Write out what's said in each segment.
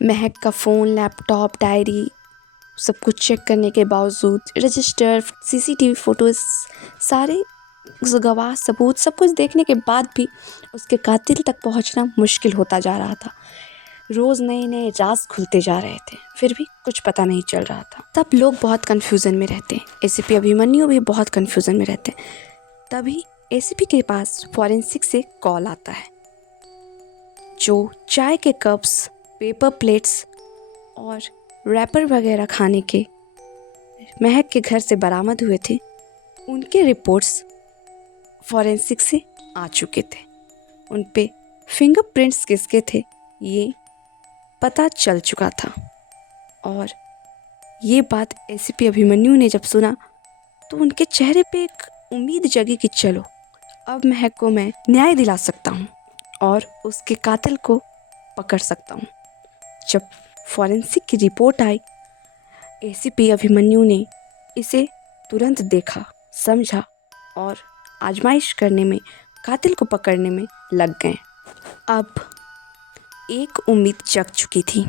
महक का phone, laptop, diary सब कुछ चेक करने के बावजूद, रजिस्टर, सीसीटीवी फ़ोटोज़, सारे गवाह सबूत सब कुछ देखने के बाद भी उसके कातिल तक पहुंचना मुश्किल होता जा रहा था। रोज़ नए नए राज खुलते जा रहे थे, फिर भी कुछ पता नहीं चल रहा था। तब लोग बहुत कन्फ्यूज़न में रहते, एसीपी अभिमन्यु भी बहुत कन्फ्यूज़न में रहते। तभी एसीपी के पास फॉरेंसिक से कॉल आता है। जो चाय के कप्स, पेपर प्लेट्स और रैपर वगैरह खाने के महक के घर से बरामद हुए थे, उनके रिपोर्ट्स फॉरेंसिक से आ चुके थे। उन पे फिंगरप्रिंट्स किसके थे ये पता चल चुका था। और ये बात एसीपी अभिमन्यु ने जब सुना तो उनके चेहरे पे एक उम्मीद जगी कि चलो अब महक को मैं न्याय दिला सकता हूँ और उसके कातिल को पकड़ सकता हूँ। जब फॉरेंसिक की रिपोर्ट आई, एसीपी अभिमन्यु ने इसे तुरंत देखा, समझा और आजमाइश करने में, कातिल को पकड़ने में लग गए। अब एक उम्मीद जग चुकी थी,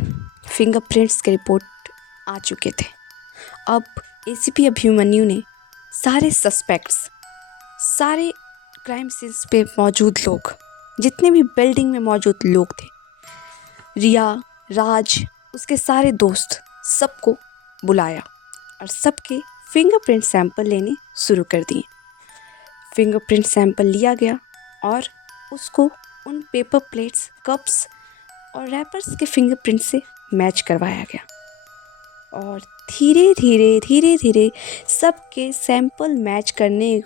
फिंगरप्रिंट्स के रिपोर्ट आ चुके थे। अब एसीपी अभिमन्यु ने सारे सस्पेक्ट्स, सारे क्राइम सीन्स पे मौजूद लोग, जितने भी बिल्डिंग में मौजूद लोग थे, रिया, राज, उसके सारे दोस्त, सबको बुलाया और सबके फिंगरप्रिंट सैंपल लेने शुरू कर दिए। फिंगरप्रिंट सैंपल लिया गया और उसको उन पेपर प्लेट्स, कप्स और रैपर्स के फिंगरप्रिंट से मैच करवाया गया। और धीरे धीरे सबके सैंपल मैच करने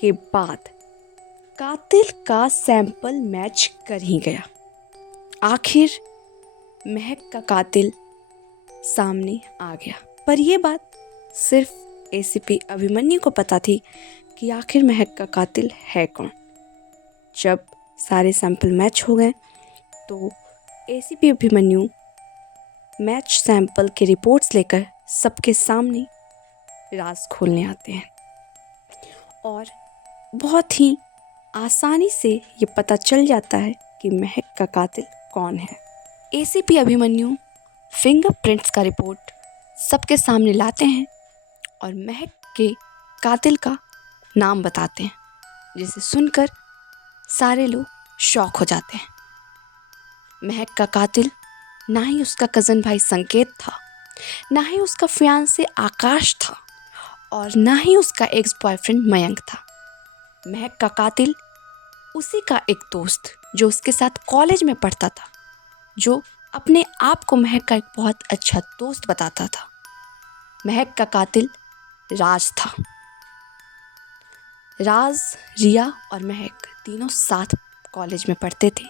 के बाद कातिल का सैंपल मैच कर ही गया। आखिर महक का कातिल सामने आ गया। पर यह बात सिर्फ एसीपी अभिमन्यु को पता थी कि आखिर महक का कातिल है कौन। जब सारे सैंपल मैच हो गए तो एसीपी अभिमन्यु मैच सैंपल के रिपोर्ट्स लेकर सबके सामने राज खोलने आते हैं और बहुत ही आसानी से ये पता चल जाता है कि महक का कातिल कौन है। एसीपी अभिमन्यु फिंगरप्रिंट्स का रिपोर्ट सबके सामने लाते हैं और महक के कातिल का नाम बताते हैं, जिसे सुनकर सारे लोग शॉक हो जाते हैं। महक का कातिल ना ही उसका कज़न भाई संकेत था, ना ही उसका फियांसे आकाश था और ना ही उसका एक्स बॉयफ्रेंड मयंक था। महक का कातिल उसी का एक दोस्त जो उसके साथ कॉलेज में पढ़ता था, जो अपने आप को महक का एक बहुत अच्छा दोस्त बताता था। महक का कातिल राज था। राज, रिया और महक तीनों साथ कॉलेज में पढ़ते थे।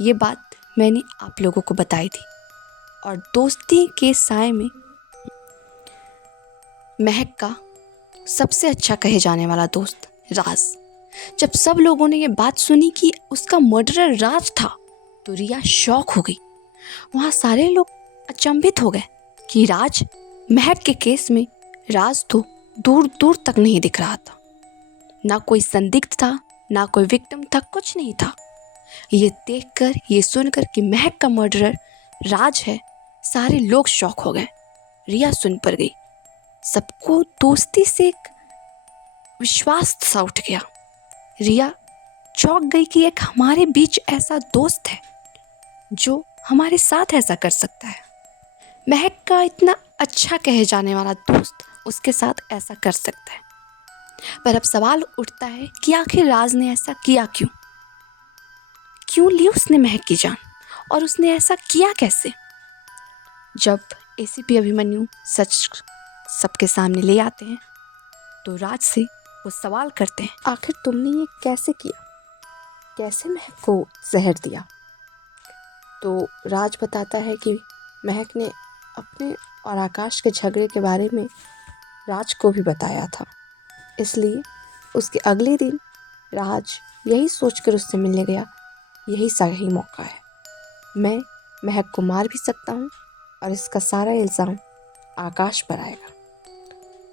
ये बात मैंने आप लोगों को बताई थी। और दोस्ती के साए में महक का सबसे अच्छा कहे जाने वाला दोस्त राज। जब सब लोगों ने ये बात सुनी कि उसका मर्डरर राज था तो रिया शॉक हो गई। वहाँ सारे लोग अचंभित हो गए कि राज, महक के केस में राज तो दूर दूर तक नहीं दिख रहा था। ना कोई संदिग्ध था, ना कोई विक्टिम था, कुछ नहीं था। ये देखकर, ये सुनकर कि महक का मर्डरर राज है, सारे लोग शॉक हो गए। रिया सुन पर गई। सबको दोस्ती से एक विश्वास सा उठ गया। रिया चौंक गई कि एक हमारे बीच ऐसा दोस्त है जो हमारे साथ ऐसा कर सकता है। महक का इतना अच्छा कहे जाने वाला दोस्त उसके साथ ऐसा कर सकता है। पर अब सवाल उठता है कि आखिर राज ने ऐसा किया क्यों? क्यों ली उसने महक की जान और उसने ऐसा किया कैसे? जब एसीपी अभिमन्यु सच सबके सामने ले आते हैं तो राज से वो सवाल करते हैं, आखिर तुमने ये कैसे किया? कैसे महक को जहर दिया? तो राज बताता है कि महक ने अपने और आकाश के झगड़े के बारे में राज को भी बताया था, इसलिए उसके अगले दिन राज यही सोचकर उससे मिलने गया, यही सही मौका है, मैं महक को मार भी सकता हूँ और इसका सारा इल्ज़ाम आकाश पर आएगा।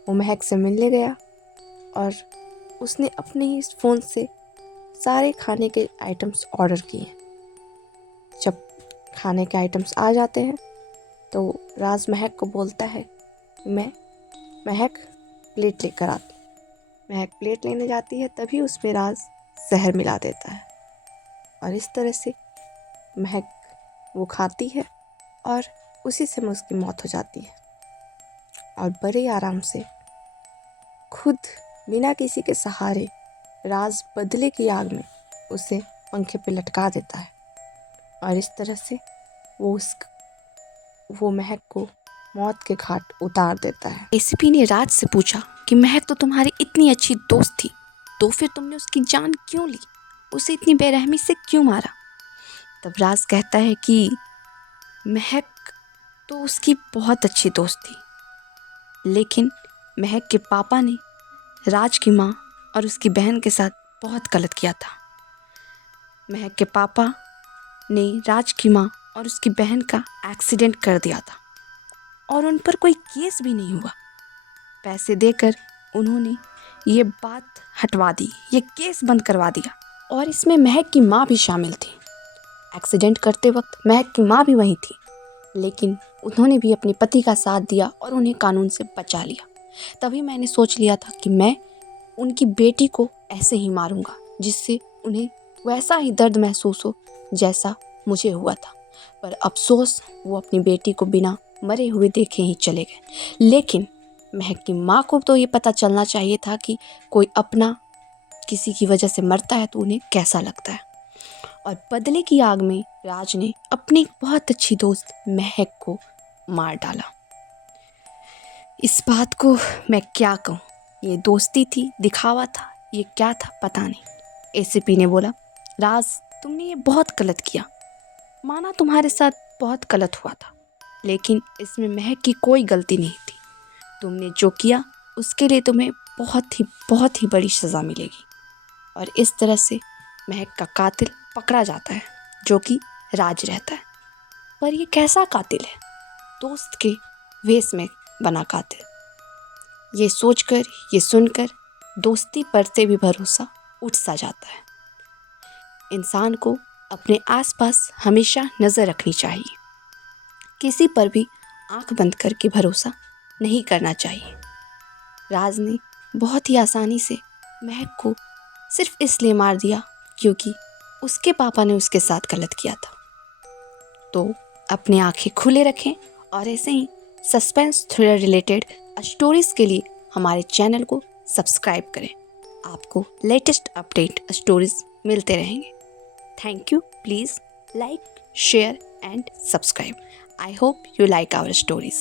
वो महक से मिलने गया और उसने अपने ही फ़ोन से सारे खाने के आइटम्स ऑर्डर किए। जब खाने के आइटम्स आ जाते हैं तो राज महक को बोलता है मैं महक प्लेट लेकर आती। महक प्लेट लेने जाती है, तभी उसमें राज जहर मिला देता है और इस तरह से महक वो खाती है और उसी समय उसकी मौत हो जाती है। और बड़े आराम से खुद बिना किसी के सहारे राज बदले की आग में उसे पंखे पे लटका देता है और इस तरह से वो महक को मौत के घाट उतार देता है। एसीपी ने राज से पूछा कि महक तो तुम्हारी इतनी अच्छी दोस्त थी, तो फिर तुमने उसकी जान क्यों ली, उसे इतनी बेरहमी से क्यों मारा? तब राज कहता है कि महक तो उसकी बहुत अच्छी दोस्त थी, लेकिन महक के पापा ने राज की माँ और उसकी बहन के साथ बहुत गलत किया था। महक के पापा ने राज की माँ और उसकी बहन का एक्सीडेंट कर दिया था और उन पर कोई केस भी नहीं हुआ। पैसे देकर उन्होंने ये बात हटवा दी, ये केस बंद करवा दिया और इसमें महक की माँ भी शामिल थी। एक्सीडेंट करते वक्त महक की माँ भी वहीं थी, लेकिन उन्होंने भी अपने पति का साथ दिया और उन्हें कानून से बचा लिया। तभी मैंने सोच लिया था कि मैं उनकी बेटी को ऐसे ही मारूंगा, जिससे उन्हें वैसा ही दर्द महसूस हो जैसा मुझे हुआ था। पर अफसोस वो अपनी बेटी को बिना मरे हुए देखे ही चले गए। लेकिन महक की माँ को तो ये पता चलना चाहिए था कि कोई अपना किसी की वजह से मरता है तो उन्हें कैसा लगता है। और बदले की आग में राज ने अपनी एक बहुत अच्छी दोस्त महक को मार डाला। इस बात को मैं क्या कहूँ, ये दोस्ती थी, दिखावा था, ये क्या था पता नहीं। एसीपी ने बोला राज तुमने ये बहुत गलत किया, माना तुम्हारे साथ बहुत गलत हुआ था, लेकिन इसमें महक की कोई गलती नहीं थी। तुमने जो किया उसके लिए तुम्हें बहुत ही बड़ी सज़ा मिलेगी। और इस तरह से महक का कातिल पकड़ा जाता है, जो कि राज रहता है। पर ये कैसा कातिल है? दोस्त के वेश में बना कातिल। ये सोचकर, ये सुनकर दोस्ती पर से भी भरोसा उठ सा जाता है। इंसान को अपने आसपास हमेशा नज़र रखनी चाहिए, किसी पर भी आंख बंद करके भरोसा नहीं करना चाहिए। राज ने बहुत ही आसानी से महक को सिर्फ इसलिए मार दिया क्योंकि उसके पापा ने उसके साथ गलत किया था। तो अपनी आंखें खुले रखें और ऐसे ही सस्पेंस थ्रिलर रिलेटेड स्टोरीज़ के लिए हमारे चैनल को सब्सक्राइब करें। आपको लेटेस्ट अपडेट स्टोरीज़ मिलते रहेंगे। Thank you. Please like, share and subscribe. I hope you like our stories.